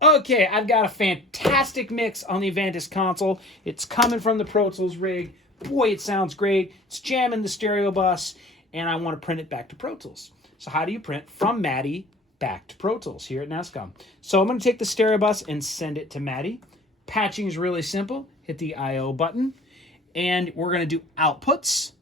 Okay, I've got a fantastic mix on the Avantis console. It's coming from the Pro Tools rig. Boy, it sounds great. It's jamming the stereo bus, and I want to print it back to Pro Tools. So how do you print from MADI back to Pro Tools here at NESCom? So I'm going to take the stereo bus and send it to MADI. Patching is really simple. Hit the I/O button, and we're going to do outputs.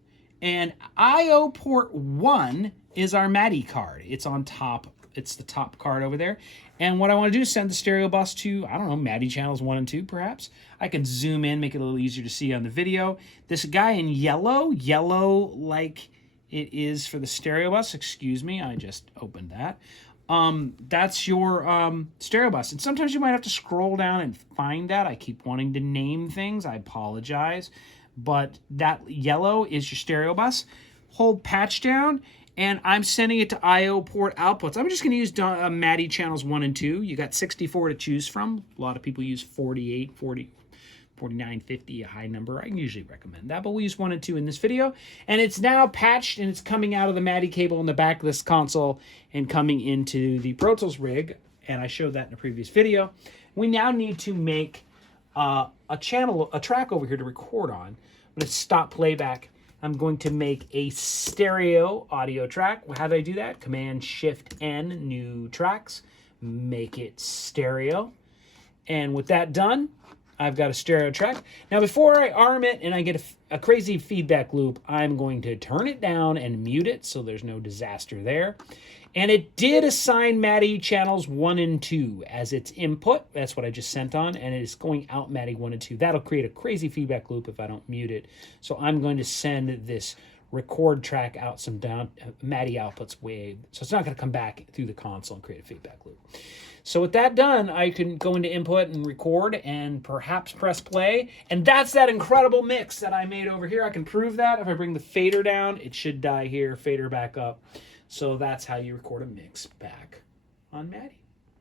And I/O port 1 is our MADI card. It's on top. It's the top card over there. And what I want to do is send the stereo bus to, I don't know, MADI channels 1 and 2, perhaps. I can zoom in, make it a little easier to see on the video. This guy in yellow like it is for the stereo bus. Excuse me, I just opened that. That's your stereo bus. And sometimes you might have to scroll down and find that. I keep wanting to name things. I apologize. But that yellow is your stereo bus. Hold patch down, and I'm sending it to I/O port outputs. I'm just going to use MADI channels 1 and 2. You got 64 to choose from. A lot of people use 48, 40, 49, 50, a high number. I usually recommend that, but we'll use 1 and 2 in this video. And it's now patched, and it's coming out of the MADI cable in the back of this console and coming into the Pro Tools rig, and I showed that in a previous video. We now need to make a track over here to record on. I'm going to stop playback. I'm going to make a stereo audio track. How do I do that? Command-Shift-N, new tracks, make it stereo. And with that done, I've got a stereo track. Now, before I arm it and I get a crazy feedback loop, I'm going to turn it down and mute it so there's no disaster there. And it did assign MADI channels 1 and 2 as its input. That's what I just sent on, and it is going out MADI 1 and 2. That'll create a crazy feedback loop if I don't mute it. So I'm going to send this record track out some down MADI outputs wave. So it's not going to come back through the console and create a feedback loop. So with that done, I can go into input and record and perhaps press play. And that's that incredible mix that I made over here. I can prove that. If I bring the fader down, it should die here, fader back up. So that's how you record a mix back on MADI.